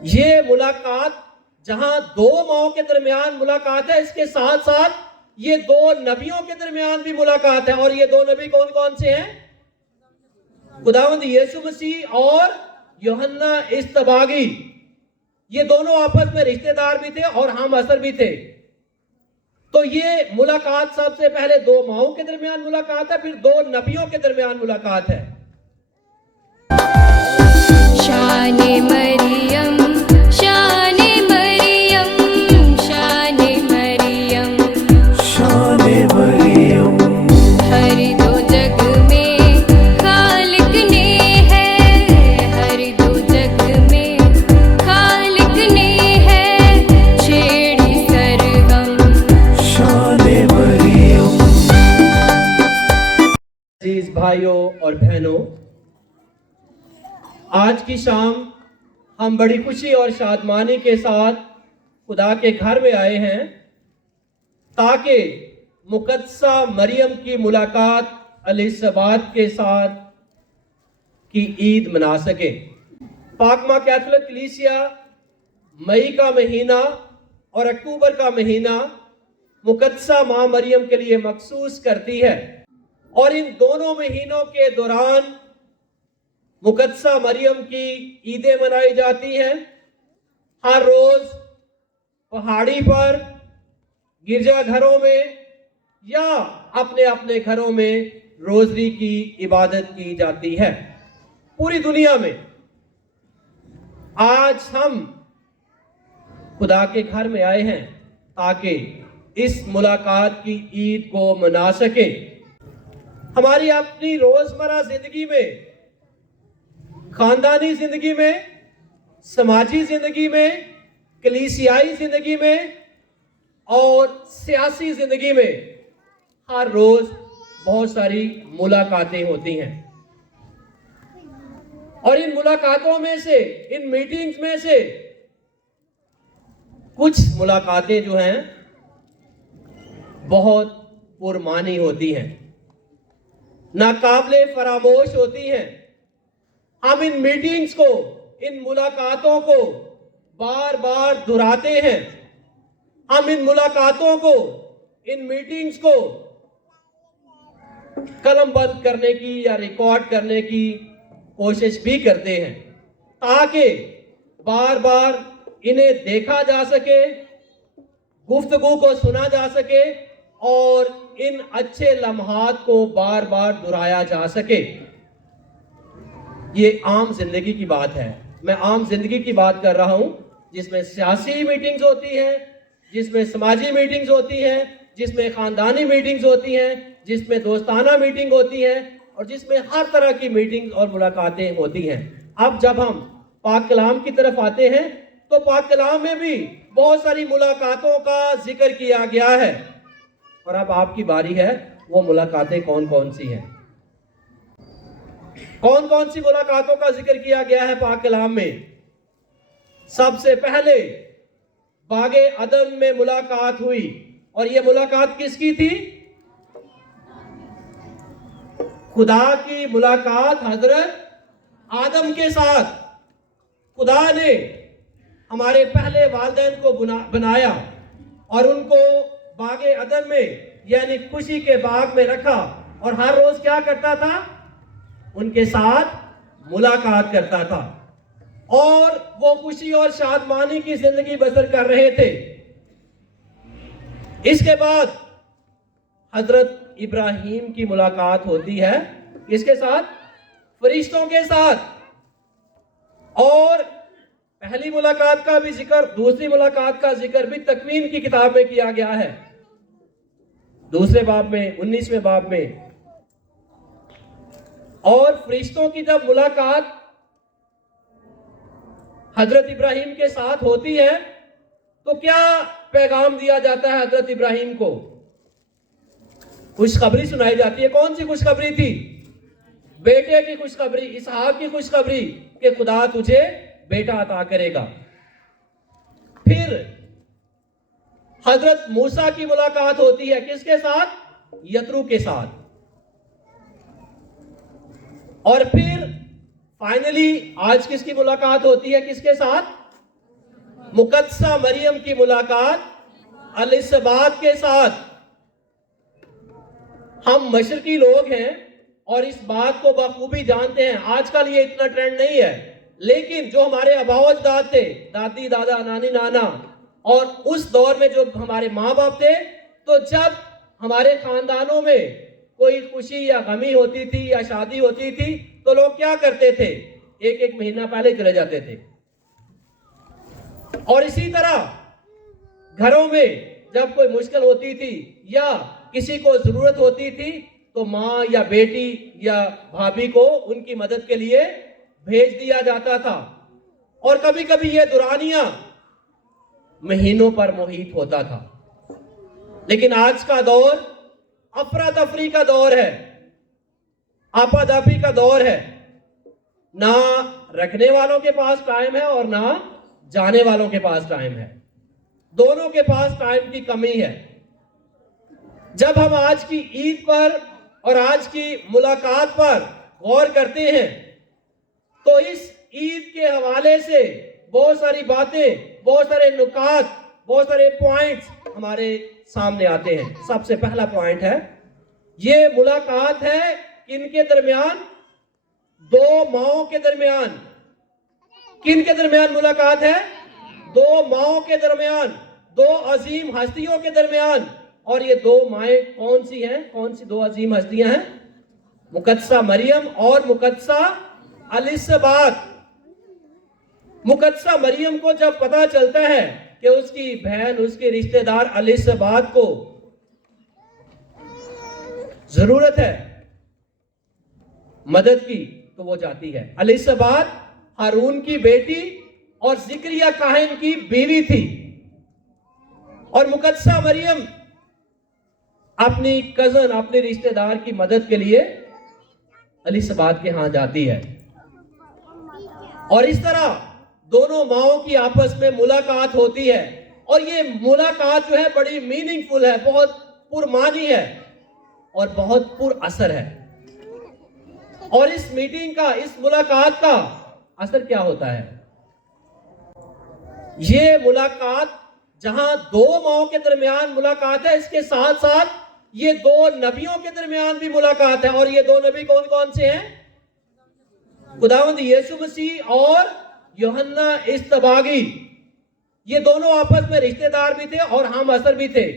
ये मुलाकात जहां दो माओं के दरमियान मुलाकात है, इसके साथ साथ ये दो नबियों के दरमियान भी मुलाकात है। और ये दो नबी कौन कौन से हैं? खुदावंद यीशु मसीह और यूहन्ना इस्तबागी। ये दोनों आपस में रिश्तेदार भी थे और हम असर भी थे। तो ये मुलाकात सबसे पहले दो माओं के दरमियान मुलाकात है, फिर दो नबियों के दरमियान मुलाकात है। शाने मरियम, शाने मरियम, शाने मरियम, शाने मरियम, हर दो जग में खालिक ने है, हर दो जग में खालिक ने है, छेड़ी सरगम शाने मरियम। अजीज भाइयों और बहनों, आज की शाम हम बड़ी खुशी और शादमानी के साथ खुदा के घर में आए हैं ताकि मुकद्दसा मरियम की मुलाकात एलिज़ाबेथ के साथ की ईद मना सके। पाक मां कैथोलिक कलीसिया मई का महीना और अक्टूबर का महीना मुकद्दसा मां मरियम के लिए मखसूस करती है और इन दोनों महीनों के दौरान मुकद्दसा मरियम की ईदें मनाई जाती हैं। हर रोज पहाड़ी पर, गिरजाघरों में या अपने अपने घरों में रोजरी की इबादत की जाती है। पूरी दुनिया में आज हम खुदा के घर में आए हैं ताकि इस मुलाकात की ईद को मना सके। हमारी अपनी रोजमर्रा जिंदगी में, खानदानी जिंदगी में, समाजी जिंदगी में, कलीसियाई जिंदगी में और सियासी जिंदगी में हर रोज बहुत सारी मुलाकातें होती हैं। और इन मुलाकातों में से, इन मीटिंग्स में से कुछ मुलाकातें जो हैं बहुत पुरमानी होती हैं, नाकाबिले फरामोश होती हैं। हम इन मीटिंग्स को, इन मुलाकातों को बार बार दोहराते हैं। हम इन मुलाकातों को, इन मीटिंग्स को कलमबंद करने की या रिकॉर्ड करने की कोशिश भी करते हैं ताकि बार बार इन्हें देखा जा सके, गुफ्तगू को सुना जा सके और इन अच्छे लम्हात को बार बार दोहराया जा सके। ये आम जिंदगी की बात है। मैं आम जिंदगी की बात कर रहा हूं जिसमें सियासी मीटिंग्स होती हैं, जिसमें समाजी मीटिंग्स होती हैं, जिसमें खानदानी मीटिंग्स होती हैं, जिसमें दोस्ताना मीटिंग होती है और जिसमें हर तरह की मीटिंग्स और मुलाकातें होती हैं। अब जब हम पाक कलाम की तरफ आते हैं तो पाक कलाम में भी बहुत सारी मुलाकातों का जिक्र किया गया है और अब आपकी बारी है वो मुलाकातें कौन कौन सी हैं। कौन कौन सी मुलाकातों का जिक्र किया गया है पाक कलाम में? सबसे पहले बागे अदन में मुलाकात हुई और यह मुलाकात किसकी थी? खुदा की मुलाकात हजरत आदम के साथ। खुदा ने हमारे पहले वालिदैन को बनाया और उनको बागे अदन में यानी खुशी के बाग में रखा और हर रोज क्या करता था? उनके साथ मुलाकात करता था और वो खुशी और शादमानी की जिंदगी बसर कर रहे थे। इसके बाद हजरत इब्राहिम की मुलाकात होती है, इसके साथ? फरिश्तों के साथ। और पहली मुलाकात का भी जिक्र, दूसरी मुलाकात का जिक्र भी तकवीन की किताब में किया गया है, दूसरे बाब में, 19वें बाब में। और फरिश्तों की जब मुलाकात हजरत इब्राहिम के साथ होती है तो क्या पैगाम दिया जाता है हजरत इब्राहिम को? खुशखबरी सुनाई जाती है। कौन सी खुशखबरी थी? बेटे की खुशखबरी, इसहाक की खुशखबरी कि खुदा तुझे बेटा अता करेगा। फिर हजरत मूसा की मुलाकात होती है, किसके साथ? यत्रू के साथ। और फिर फाइनली आज किसकी मुलाकात होती है? किसके साथ? मुकद्दसा मरियम की मुलाकात एलिसबात के साथ। हम मशरकी लोग हैं और इस बात को बखूबी जानते हैं। आजकल ये इतना ट्रेंड नहीं है, लेकिन जो हमारे आबाओ-अजदाद थे, दादी दादा नानी नाना, और उस दौर में जो हमारे माँ बाप थे, तो जब हमारे खानदानों में कोई खुशी या गमी होती थी या शादी होती थी, तो लोग क्या करते थे, एक एक महीना पहले चले जाते थे। और इसी तरह घरों में जब कोई मुश्किल होती थी या किसी को जरूरत होती थी, तो माँ या बेटी या भाभी को उनकी मदद के लिए भेज दिया जाता था। और कभी कभी ये दुरानियां महीनों पर मुहित होता था। लेकिन आज का दौर अफरा तफरी का दौर है, आपाधापी का दौर है। ना रखने वालों के पास टाइम है और ना जाने वालों के पास टाइम है। दोनों के पास टाइम की कमी है। जब हम आज की ईद पर और आज की मुलाकात पर गौर करते हैं, तो इस ईद के हवाले से बहुत सारी बातें, बहुत सारे नुकात, बहुत सारे पॉइंट्स हमारे सामने आते हैं। सबसे पहला पॉइंट है, ये मुलाकात है किनके दरमियान? दो माओं के दरमियान। किनके दरमियान मुलाकात है? दो माओं के दरमियान, दो अजीम हस्तियों के दरमियान। और ये दो माएं कौन सी हैं? कौन सी दो अजीम हस्तियां हैं? मुकद्दसा मरियम और मुकद्दसा एलिसबात। मुकद्दसा मरियम को जब पता चलता है कि उसकी बहन, उसके रिश्तेदार एलिसबात को जरूरत है मदद की, तो वो जाती है। एलिसबात हारून की बेटी और जिक्रिया काहिन की बीवी थी। और मुकद्दसा मरियम अपनी कजन, अपने रिश्तेदार की मदद के लिए एलिसबात के यहां जाती है। और इस तरह दोनों माओं की आपस में मुलाकात होती है। और ये मुलाकात जो है बड़ी मीनिंगफुल है, बहुत पुरमानी है और बहुत पुर असर है। और इस मीटिंग का, इस मुलाकात का असर क्या होता है? ये मुलाकात जहां दो माओं के दरमियान मुलाकात है, इसके साथ साथ ये दो नबियों के दरमियान भी मुलाकात है। और ये दो नबी कौन कौन से हैं? खुदावंद यीशु मसीह और यूहन्ना इस्तबागी। ये दोनों आपस में रिश्तेदार भी थे और हम असर भी थे।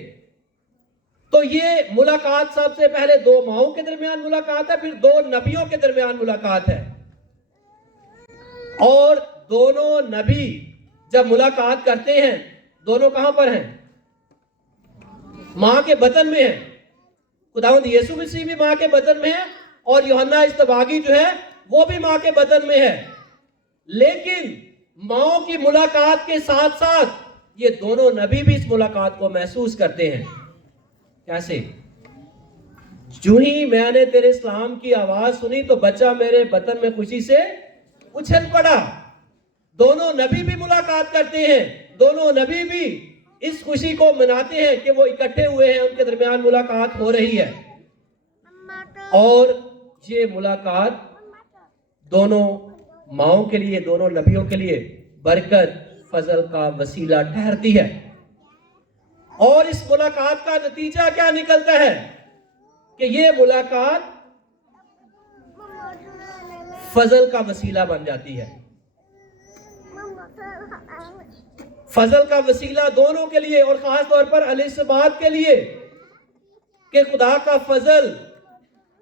तो ये मुलाकात सबसे पहले दो माओं के दरमियान मुलाकात है, फिर दो नबियों के दरमियान मुलाकात है। और दोनों नबी जब मुलाकात करते हैं, दोनों कहां पर हैं? मां के बतन में है। खुदावंद यीशु मसीह भी मां के बतन में है और यूहन्ना इस्तबागी जो है वो भी मां के बतन में है। लेकिन माओं की मुलाकात के साथ साथ ये दोनों नबी भी इस मुलाकात को महसूस करते हैं। कैसे? जो ही मैंने तेरे इस्लाम की आवाज सुनी तो बच्चा मेरे बतन में खुशी से उछल पड़ा। दोनों नबी भी मुलाकात करते हैं, दोनों नबी भी इस खुशी को मनाते हैं कि वो इकट्ठे हुए हैं, उनके दरमियान मुलाकात हो रही है। और ये मुलाकात दोनों माओं के लिए, दोनों नबियों के लिए बरकत, फजल का वसीला ठहरती है। और इस मुलाकात का नतीजा क्या निकलता है कि ये मुलाकात फजल का वसीला बन जाती है। फजल का वसीला दोनों के लिए और खास तौर पर एलिसबात के लिए कि खुदा का फजल,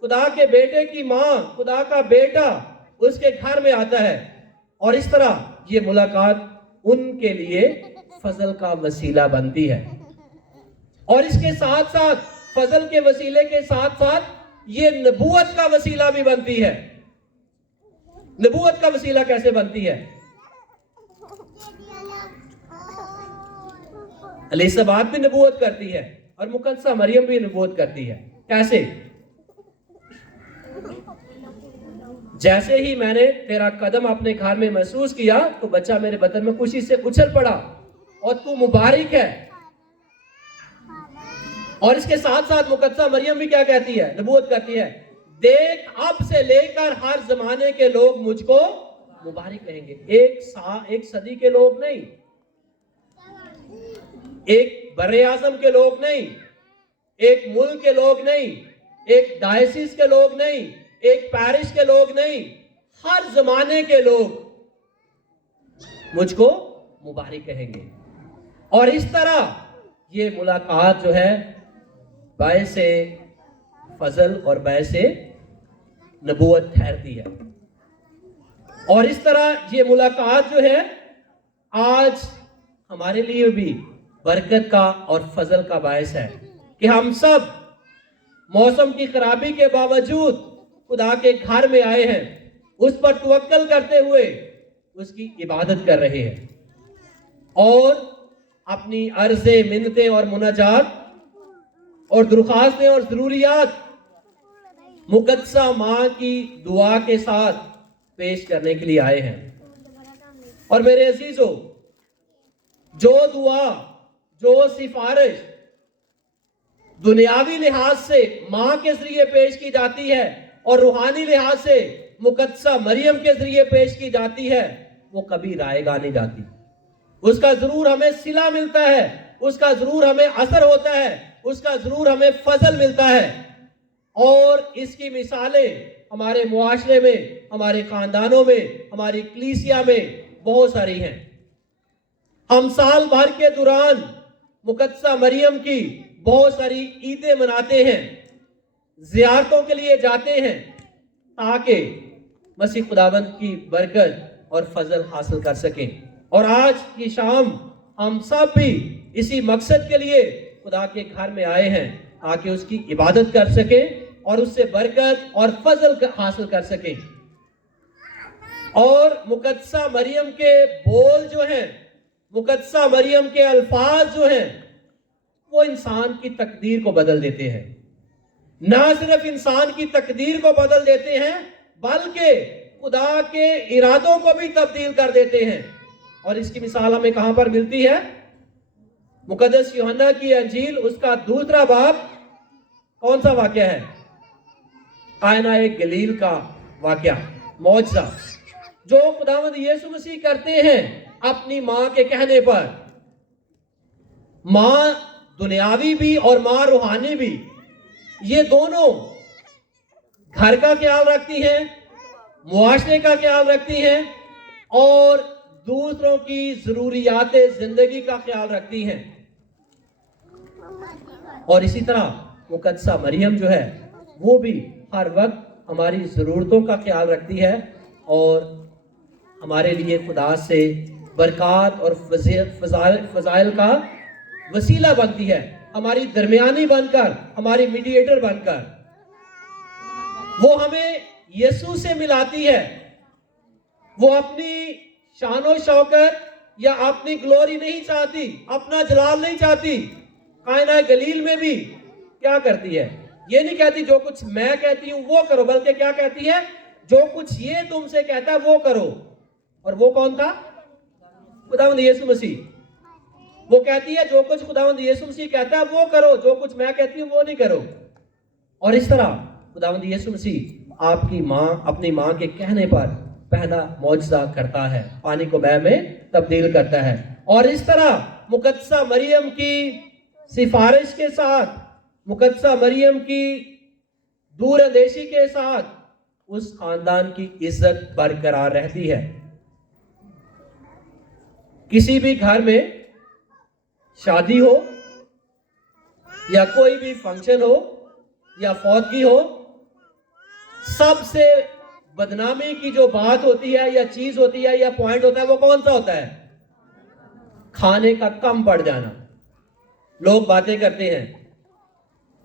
खुदा के बेटे की मां, खुदा का बेटा उसके घर में आता है। और इस तरह ये मुलाकात उनके लिए फजल का वसीला बनती है। और इसके साथ साथ, फजल के वसीले के साथ साथ ये नबूवत का वसीला भी बनती है। नबूवत का वसीला कैसे बनती है? एलिसबात भी नबूवत करती है और मुकद्दसा मरियम भी नबूवत करती है। कैसे? जैसे ही मैंने तेरा कदम अपने घर में महसूस किया तो बच्चा मेरे बदन में खुशी से उछल पड़ा और तू मुबारक है। और इसके साथ साथ मुकद्दसा मरियम भी क्या कहती है? नबूवत करती है, देख अब से लेकर हर जमाने के लोग मुझको मुबारक कहेंगे। एक सदी के लोग नहीं, एक बर्रे आज़म के लोग नहीं, एक मुल्क के लोग नहीं, एक डायसिस के लोग नहीं, एक पैरिश के लोग नहीं, हर जमाने के लोग मुझको मुबारक कहेंगे। और इस तरह ये मुलाकात जो है बायसे फजल और बायसे नबूवत ठहरती है। और इस तरह ये मुलाकात जो है आज हमारे लिए भी बरकत का और फजल का बायस है कि हम सब मौसम की खराबी के बावजूद खुदा के घर में आए हैं, उस पर तवक्कल करते हुए उसकी इबादत कर रहे हैं और अपनी अर्ज़े, मिन्नतें और मुनाजात और दरख्वास्तें और ज़रूरियात मुक़द्दसा माँ की दुआ के साथ पेश करने के लिए आए हैं। और मेरे अजीजों, जो दुआ, जो सिफारिश दुनियावी लिहाज से माँ के जरिए पेश की जाती है और रूहानी लिहाज से मुक़द्दसा मरियम के जरिए पेश की जाती है, वो कभी रायगा नहीं जाती। उसका जरूर हमें सिला मिलता है, उसका जरूर हमें असर होता है, उसका जरूर हमें फजल मिलता है। और इसकी मिसालें हमारे मुआशरे में, हमारे खानदानों में, हमारी कलीसिया में बहुत सारी हैं। हम साल भर के दौरान मुक़द्दसा मरियम की बहुत सारी ईदें मनाते हैं, ज़ियारतों के लिए जाते हैं ताकि मसीह खुदावंद की बरकत और फजल हासिल कर सकें। और आज की शाम हम सब भी इसी मकसद के लिए खुदा के घर में आए हैं ताकि उसकी इबादत कर सकें और उससे बरकत और फजल हासिल कर सकें। और मुक़द्दसा मरियम के बोल जो हैं, मुक़द्दसा मरियम के अल्फाज जो हैं, वो इंसान की तकदीर को बदल देते हैं। ना सिर्फ इंसान की तकदीर को बदल देते हैं बल्कि खुदा के इरादों को भी तब्दील कर देते हैं। और इसकी मिसाल हमें कहां पर मिलती है? मुकद्दस यूहन्ना की अंजील उसका 2 बाब। कौन सा वाक्य है? काना गलील का वाक्य, मौजज़ा जो खुदावंद यीशु मसीह करते हैं अपनी मां के कहने पर। मां दुनियावी भी और मां रूहानी भी, ये दोनों घर का ख्याल रखती हैं, मुआशरे का ख्याल रखती हैं और दूसरों की जरूरियात जिंदगी का ख्याल रखती हैं। और इसी तरह मुक़द्दसा मरियम जो है वो भी हर वक्त हमारी ज़रूरतों का ख्याल रखती है और हमारे लिए खुदा से बरक़ात और फ़ज़ाइल का वसीला बनती है, हमारी दरमियानी बनकर, हमारी मीडिएटर बनकर। वो हमें यीशु से मिलाती है। वो अपनी शानो शौकत या अपनी ग्लोरी नहीं चाहती, अपना जलाल नहीं चाहती। कायना गलील में भी क्या करती है? ये नहीं कहती जो कुछ मैं कहती हूं वो करो, बल्कि क्या कहती है? जो कुछ ये तुमसे कहता है वो करो। और वो कौन था? खुदावंद यीशु मसीह। वो कहती है जो कुछ खुदावंद यीशु मसीह कहता है वो करो, जो कुछ मैं कहती हूं वो नहीं करो। और इस तरह खुदावंद यीशु मसीह आपकी माँ, अपनी माँ के कहने पर पहला मौजज़ा करता है, पानी को मैल में तब्दील करता है। और इस तरह मुक़द्दसा मरियम की सिफारिश के साथ, मुक़द्दसा मरियम की दूरंदेशी के साथ उस खानदान की इज्जत बरकरार रहती है। किसी भी घर में शादी हो या कोई भी फंक्शन हो या फौतगी हो, सबसे बदनामी की जो बात होती है या चीज होती है या पॉइंट होता है वो कौन सा होता है? खाने का कम पड़ जाना। लोग बातें करते हैं,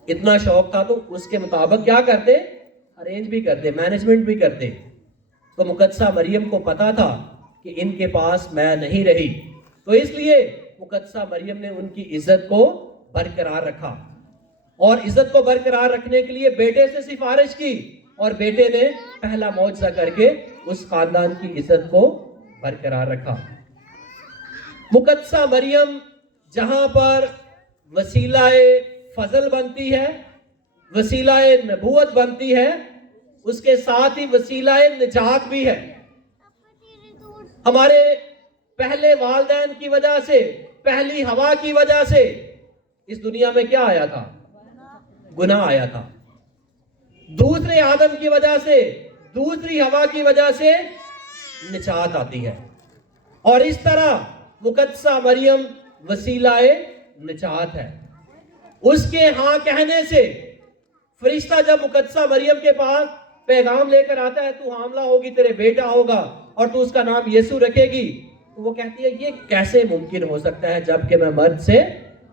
इतना शौक था तो उसके मुताबिक क्या करते? अरेंज भी करते, मैनेजमेंट भी करते। तो मुक़द्दसा मरियम को पता था कि इनके पास मैं नहीं रही, तो इसलिए मुक़द्दसा मरियम ने उनकी इज्जत को बरकरार रखा और इज्जत को बरकरार रखने के लिए बेटे से सिफारिश की और बेटे ने पहला मौजज़ा करके उस खानदान की इज्जत को बरकरार रखा। मुक़द्दसा मरियम जहां पर वसीलाए फजल बनती है, वसीलाए नबूवत बनती है, उसके साथ ही वसीलाए निजात भी है। हमारे पहले वालिदैन की वजह से पहली हवा की वजह से इस दुनिया में क्या आया था? गुनाह आया था। दूसरे आदम की वजह से, दूसरी हवा की वजह से निजात आती है। और इस तरह मुकद्दसा मरियम वसीलाए निजात है। उसके हाँ कहने से फरिश्ता जब मुकद्दसा मरियम के पास पैगाम लेकर आता है, तू हामला होगी, तेरे बेटा होगा और तू उसका नाम यीशु रखेगी, तो वो कहती है ये कैसे मुमकिन हो सकता है जबकि मैं मर्द से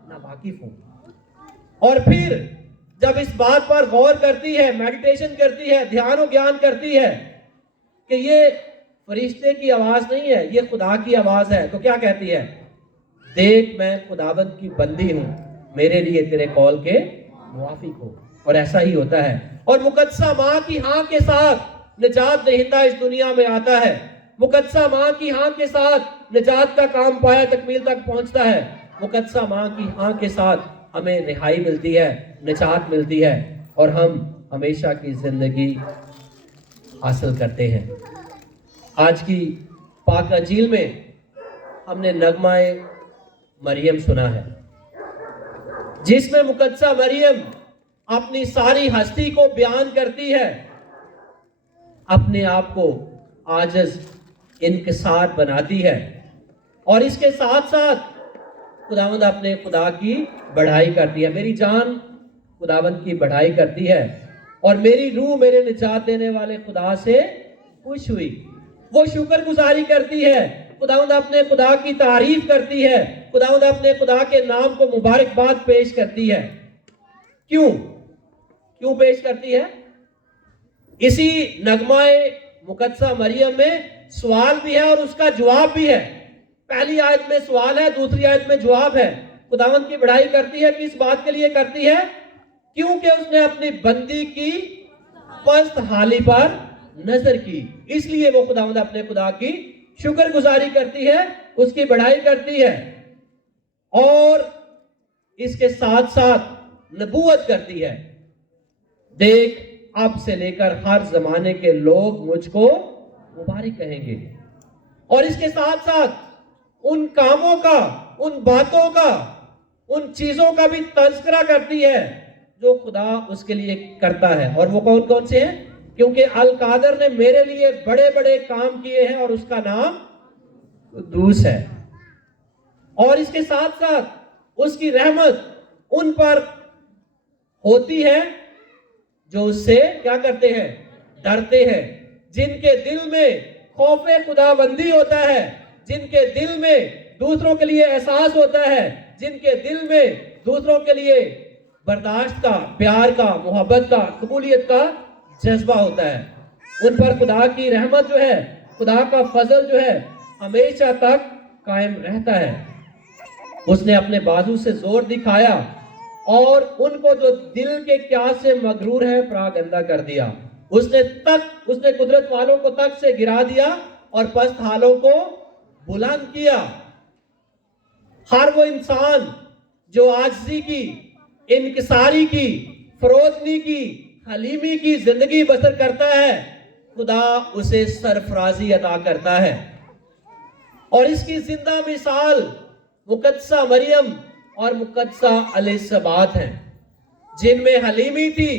नावाकिफ हूं। और फिर जब इस बात पर गौर करती है, मेडिटेशन करती है, ध्यान और ज्ञान करती है कि ये फरिश्ते की आवाज नहीं है, ये खुदा की आवाज है, तो क्या कहती है? देख मैं खुदाबंद की बंदी हूं, मेरे लिए तेरे कौल के मुवाफिक हो। और ऐसा ही होता है। और मुकद्दसा माँ की हाँ के साथ निजात दहिंदा इस दुनिया में आता है। मुकद्दसा माँ की हाँ के साथ निजात का काम पाया तकमील तक पहुंचता है। मुकद्दसा माँ की हाँ के साथ हमें रिहाई मिलती है, निजात मिलती है और हम हमेशा की जिंदगी हासिल करते हैं। आज की पाक अंजील में हमने नगमाए मरियम सुना है, जिसमें मुकद्दसा मरियम अपनी सारी हस्ती को बयान करती है, अपने आप को आजिज इनकिसार बनाती है और इसके साथ साथ खुदावंद अपने खुदा की बढ़ाई करती है। मेरी जान खुदावंद की बढ़ाई करती है और मेरी रूह मेरे निजात देने वाले खुदा से खुश हुई। वो शुक्रगुजारी करती है, खुदावंद अपने खुदा की तारीफ करती है, खुदावंद अपने खुदा के नाम को मुबारकबाद पेश करती है। क्यों पेश करती है? इसी नगमाए मुकद्दसा मरियम में सवाल भी है और उसका जवाब भी है। पहली आयत में सवाल है, दूसरी आयत में जवाब है। खुदावंद की बढ़ाई करती है कि इस बात के लिए करती है क्योंकि उसने अपनी बंदी की पस्त हाली पर नजर की, इसलिए वो खुदावंद अपने खुदा की शुक्रगुजारी करती है, उसकी बढ़ाई करती है और इसके साथ साथ नबूवत करती है। देख अब से लेकर हर जमाने के लोग मुझको मुबारक कहेंगे। और इसके साथ साथ उन कामों का, उन बातों का, उन चीजों का भी तज़किरा करती है जो खुदा उसके लिए करता है। और वो कौन कौन से हैं? क्योंकि अल कादर ने मेरे लिए बड़े बड़े काम किए हैं और उसका नाम कुद्दूस है। और इसके साथ साथ उसकी रहमत उन पर होती है जो उससे क्या करते हैं? डरते हैं, जिनके दिल में खौफे खुदाबंदी होता है, जिनके दिल में दूसरों के लिए एहसास होता है, जिनके दिल में दूसरों के लिए बर्दाश्त का, प्यार का, मोहब्बत का, कबूलियत का जज्बा होता है, उन पर खुदा की रहमत जो है, खुदा का फजल जो है हमेशा तक कायम रहता है। उसने अपने बाजू से जोर दिखाया और उनको जो दिल के क्या से मगरूर है परागंदा कर दिया। उसने कुदरत वालों को तक से गिरा दिया और पस्त हालों को बुलंद किया। हर वो इंसान जो आजिज़ी की, इनकिसारी की, फरोतनी की, हलीमी की जिंदगी बसर करता है, खुदा उसे सरफराजी अता करता है। और इसकी जिंदा मिसाल मुकद्दसा मरियम और मुकद्दसा अलैहिस्सलात हैं, जिनमें हलीमी थी,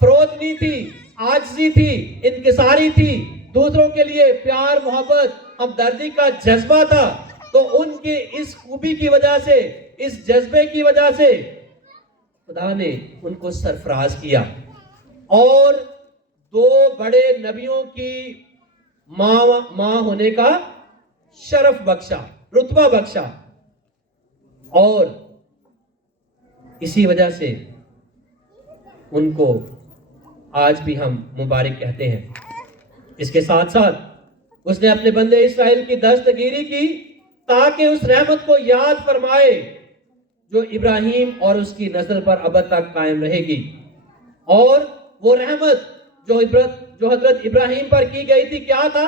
फरोतनी थी, आजिज़ी थी, इनकिसारी थी, दूसरों के लिए प्यार, मोहब्बत, हमदर्दी का जज्बा था। तो उनके इस खूबी की वजह से, इस जज्बे की वजह से खुदा ने उनको सरफराज किया और दो बड़े नबियों की माँ होने का शरफ बख्शा, रुतबा बख्शा। और इसी वजह से उनको आज भी हम मुबारक कहते हैं। इसके साथ साथ उसने अपने बंदे इस्राएल की दस्तगीरी की ताकि उस रहमत को याद फरमाए जो इब्राहिम और उसकी नस्ल पर अब तक कायम रहेगी। और वो रहमत जो हजरत इब्राहिम पर की गई थी क्या था?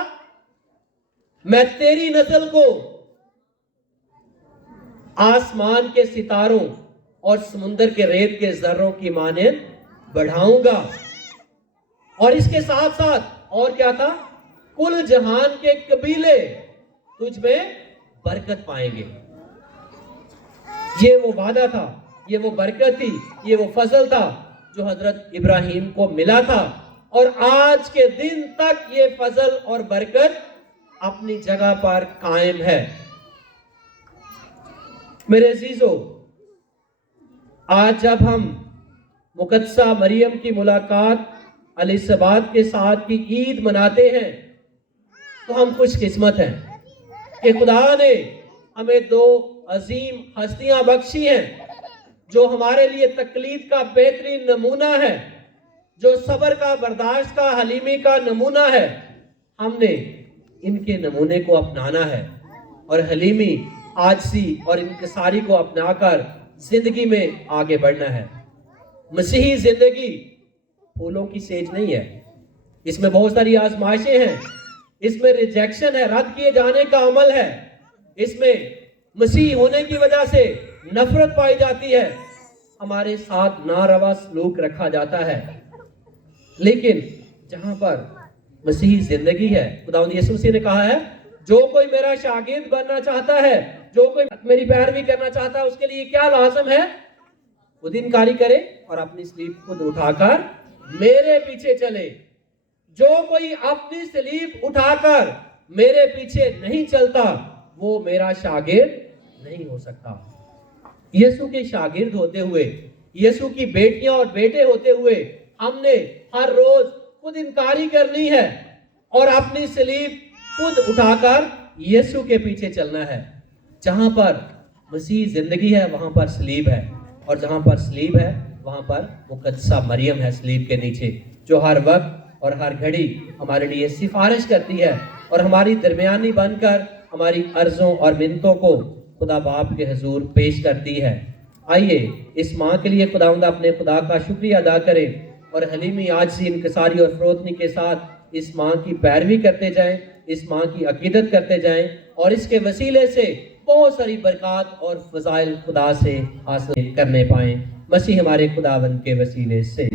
मैं तेरी नस्ल को आसमान के सितारों और समुद्र के रेत के जर्रों की मानिंद बढ़ाऊंगा। और इसके साथ साथ और क्या था? कुल जहान के कबीले तुझ में बरकत पाएंगे। ये वो वादा था, ये वो बरकत थी, ये वो फजल था जो हजरत इब्राहिम को मिला था, और आज के दिन तक ये फजल और बरकत अपनी जगह पर कायम है। मेरे अजीजों, आज जब हम मुकद्दसा मरियम की मुलाकात अलैहिस्सलाम के साथ की ईद मनाते हैं तो हम खुशकिस्मत हैं कि खुदा ने हमें दो अजीम हस्तियां बख्शी हैं जो हमारे लिए तकलीद का बेहतरीन नमूना है, जो सब्र का, बर्दाश्त का, हलीमी का नमूना है। हमने इनके नमूने को अपनाना है और हलीमी, आजसी और इंकिसारी को अपनाकर जिंदगी में आगे बढ़ना है। मसीही जिंदगी फूलों की सेज नहीं है, इसमें बहुत सारी आजमाइशें हैं, इसमें रिजेक्शन है, रद्द किए जाने का अमल है, इसमें मसीह होने की वजह से नफरत पाई जाती है, हमारे साथ नारवा सलूक रखा जाता है। लेकिन जहां पर मसीही जिंदगी है, खुदावंद यीशु मसीह ने कहा है, जो कोई मेरा शागिर्द बनना चाहता है, जो कोई मेरी पैरवी करना चाहता है, उसके लिए क्या लाजम है? खुद इनकारी करे और अपनी सलीब खुद उठाकर मेरे पीछे चले। जो कोई अपनी सलीब उठाकर मेरे पीछे नहीं चलता वो मेरा शागिर्द नहीं हो सकता। यीशु के शागिर्द होते हुए, यीशु की बेटियां और बेटे होते हुए हमने हर रोज खुद इनकारी करनी है और अपनी सलीब खुद उठाकर यीशु के पीछे चलना है। जहां पर मसीह जिंदगी है वहां पर सलीब है, और जहां पर सलीब है वहां पर मुकद्दसा मरियम है सलीब के नीचे, जो हर वक्त और हर घड़ी हमारे लिए सिफारिश करती है और हमारी दरमियानी बनकर हमारी अर्जों और मिन्नतों को खुदा बाप के हुजूर पेश करती है। आइए इस माँ के लिए खुदावंद अपने खुदा का शुक्रिया अदा करें और हलीमी, आजिज़ी, इंकिसारी और फरोतनी के साथ इस माँ की पैरवी करते जाएं, इस माँ की अकीदत करते जाएं और इसके वसीले से बहुत सारी बरकत और फजाइल खुदा से हासिल करने पाएं। मसीह हमारे खुदावंद के वसीले से।